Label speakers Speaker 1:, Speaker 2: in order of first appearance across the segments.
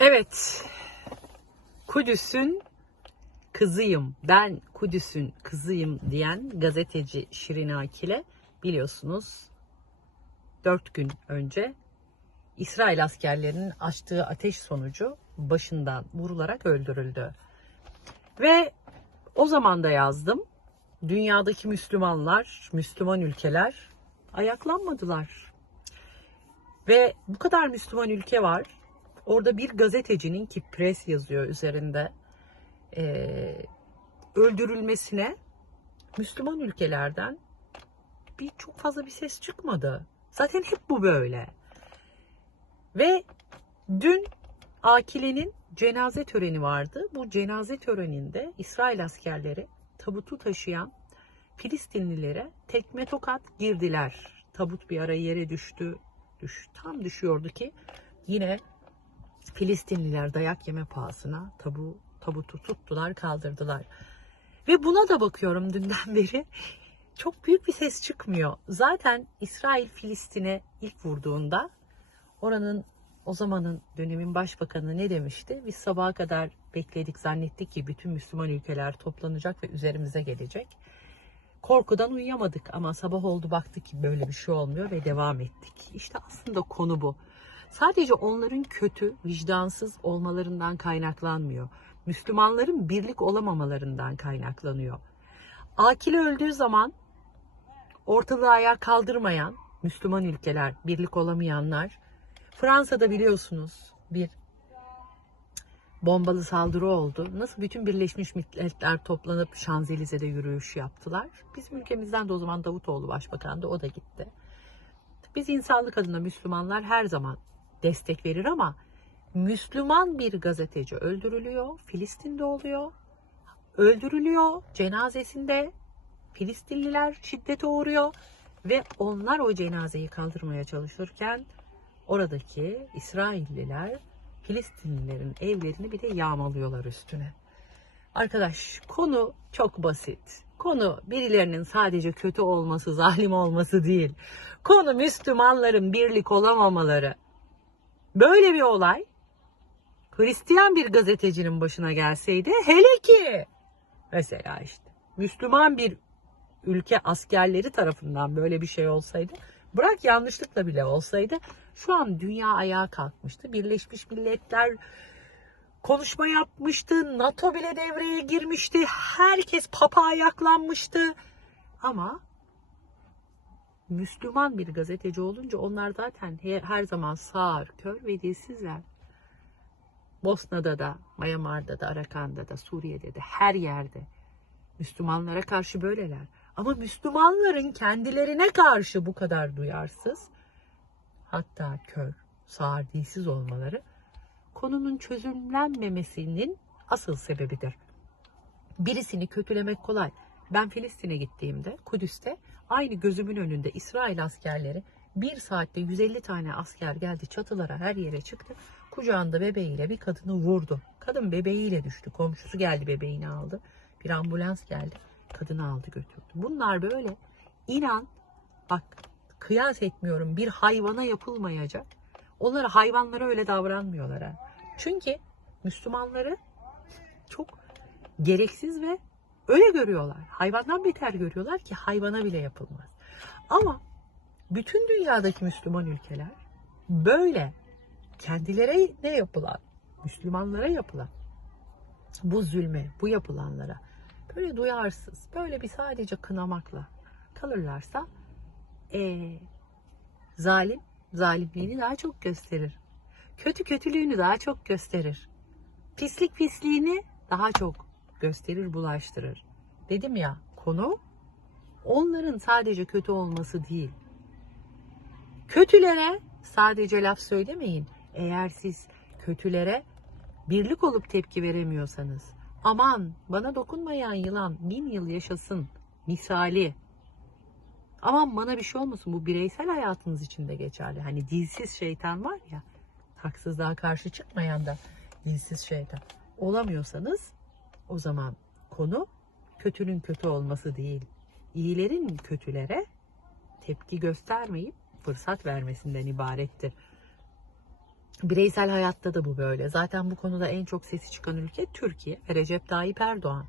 Speaker 1: Evet. Kudüs'ün kızıyım. Ben Kudüs'ün kızıyım diyen gazeteci Şirin Akil'e biliyorsunuz 4 gün önce İsrail askerlerinin açtığı ateş sonucu başından vurularak öldürüldü. Ve o zaman da yazdım. Dünyadaki Müslümanlar, Müslüman ülkeler ayaklanmadılar. Ve bu kadar Müslüman ülke var. Orada bir gazetecinin ki pres yazıyor üzerinde eee, öldürülmesine Müslüman ülkelerden bir çok fazla bir ses çıkmadı. Zaten hep bu böyle. Ve dün Akile'nin cenaze töreni vardı. Bu cenaze töreninde İsrail askerleri tabutu taşıyan Filistinlilere tekme tokat girdiler. Tabut bir ara yere düştü. Düş, tam düşüyordu ki yine Filistinliler dayak yeme pahasına tabu, tabutu tuttular kaldırdılar. Ve buna da bakıyorum dünden beri çok büyük bir ses çıkmıyor. Zaten İsrail Filistin'e ilk vurduğunda oranın o zamanın dönemin başbakanı ne demişti? Biz sabaha kadar bekledik zannettik ki bütün Müslüman ülkeler toplanacak ve üzerimize gelecek. Korkudan uyuyamadık ama sabah oldu baktık ki böyle bir şey olmuyor ve devam ettik. İşte aslında konu bu. Sadece onların kötü, vicdansız olmalarından kaynaklanmıyor. Müslümanların birlik olamamalarından kaynaklanıyor. Akil öldüğü zaman ortalığı ayağa kaldırmayan Müslüman ülkeler, birlik olamayanlar, Fransa'da biliyorsunuz bir bombalı saldırı oldu. Nasıl bütün Birleşmiş Milletler toplanıp Şanzelize'de yürüyüş yaptılar. Bizim ülkemizden de o zaman Davutoğlu başbakandı, o da gitti. Biz insanlık adına Müslümanlar her zaman destek verir ama Müslüman bir gazeteci öldürülüyor, Filistin'de oluyor. Öldürülüyor, cenazesinde Filistinliler şiddete uğruyor ve onlar o cenazeyi kaldırmaya çalışırken oradaki İsrailliler Filistinlilerin evlerini bir de yağmalıyorlar üstüne. Arkadaş konu çok basit. Konu birilerinin sadece kötü olması, zalim olması değil. Konu Müslümanların birlik olamamaları. Böyle bir olay Hristiyan bir gazetecinin başına gelseydi hele ki mesela işte Müslüman bir ülke askerleri tarafından böyle bir şey olsaydı bırak yanlışlıkla bile olsaydı şu an dünya ayağa kalkmıştı. Birleşmiş Milletler konuşma yapmıştı. NATO bile devreye girmişti. Herkes papa ayaklanmıştı. Ama Müslüman bir gazeteci olunca onlar zaten her, zaman sağır, kör ve dilsizler. Bosna'da da, Myanmar'da da, Arakan'da da, Suriye'de de her yerde Müslümanlara karşı böyleler. Ama Müslümanların kendilerine karşı bu kadar duyarsız, hatta kör, sağır, dilsiz olmaları konunun çözümlenmemesinin asıl sebebidir. Birisini kötülemek kolay. Ben Filistin'e gittiğimde Kudüs'te aynı gözümün önünde İsrail askerleri bir saatte 150 tane asker geldi çatılara her yere çıktı. Kucağında bebeğiyle bir kadını vurdu. Kadın bebeğiyle düştü. Komşusu geldi bebeğini aldı. Bir ambulans geldi. Kadını aldı götürdü. Bunlar böyle inan bak kıyas etmiyorum bir hayvana yapılmayacak. Onlara hayvanlara öyle davranmıyorlar. Ha. Çünkü Müslümanları çok gereksiz ve öyle görüyorlar. Hayvandan beter görüyorlar ki hayvana bile yapılmaz. Ama bütün dünyadaki Müslüman ülkeler böyle kendileri ne yapılan, Müslümanlara yapılan bu zulme, bu yapılanlara böyle duyarsız, böyle bir sadece kınamakla kalırlarsa ee, zalim zalimliğini daha çok gösterir. Kötü kötülüğünü daha çok gösterir. Pislik pisliğini daha çok gösterir, bulaştırır. Dedim ya konu onların sadece kötü olması değil. Kötülere sadece laf söylemeyin. Eğer siz kötülere birlik olup tepki veremiyorsanız aman bana dokunmayan yılan bin yıl yaşasın misali aman bana bir şey olmasın bu bireysel hayatınız için de geçerli. Hani dilsiz şeytan var ya haksızlığa karşı çıkmayan da dilsiz şeytan olamıyorsanız o zaman konu kötünün kötü olması değil. İyilerin kötülere tepki göstermeyip fırsat vermesinden ibarettir. Bireysel hayatta da bu böyle. Zaten bu konuda en çok sesi çıkan ülke Türkiye ve Recep Tayyip Erdoğan.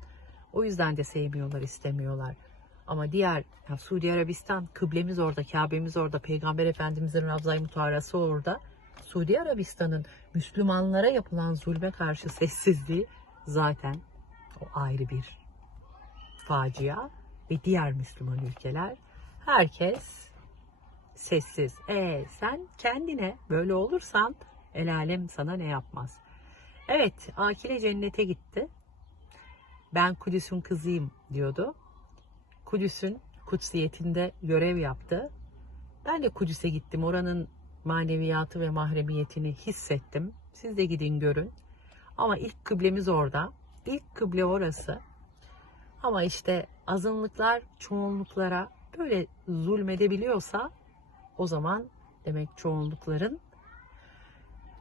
Speaker 1: O yüzden de sevmiyorlar, istemiyorlar. Ama diğer ya Suudi Arabistan, kıblemiz orada, Kabe'miz orada, Peygamber Efendimizin Ravza-i Mutaharası orada. Suudi Arabistan'ın Müslümanlara yapılan zulme karşı sessizliği zaten o ayrı bir facia ve diğer Müslüman ülkeler herkes sessiz. E sen kendine böyle olursan el alem sana ne yapmaz. Evet Akile cennete gitti. Ben Kudüs'ün kızıyım diyordu. Kudüs'ün kutsiyetinde görev yaptı. Ben de Kudüs'e gittim. Oranın maneviyatı ve mahremiyetini hissettim. Siz de gidin görün. Ama ilk kıblemiz orada. İlk kıble orası. Ama işte azınlıklar çoğunluklara böyle zulmedebiliyorsa o zaman demek çoğunlukların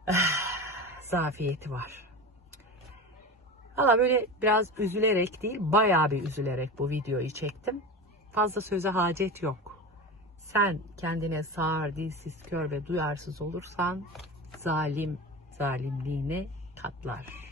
Speaker 1: eh, zafiyeti var. Valla böyle biraz üzülerek değil, bayağı bir üzülerek bu videoyu çektim. Fazla söze hacet yok. Sen kendine sağır, dilsiz, kör ve duyarsız olursan zalim zalimliğini katlar.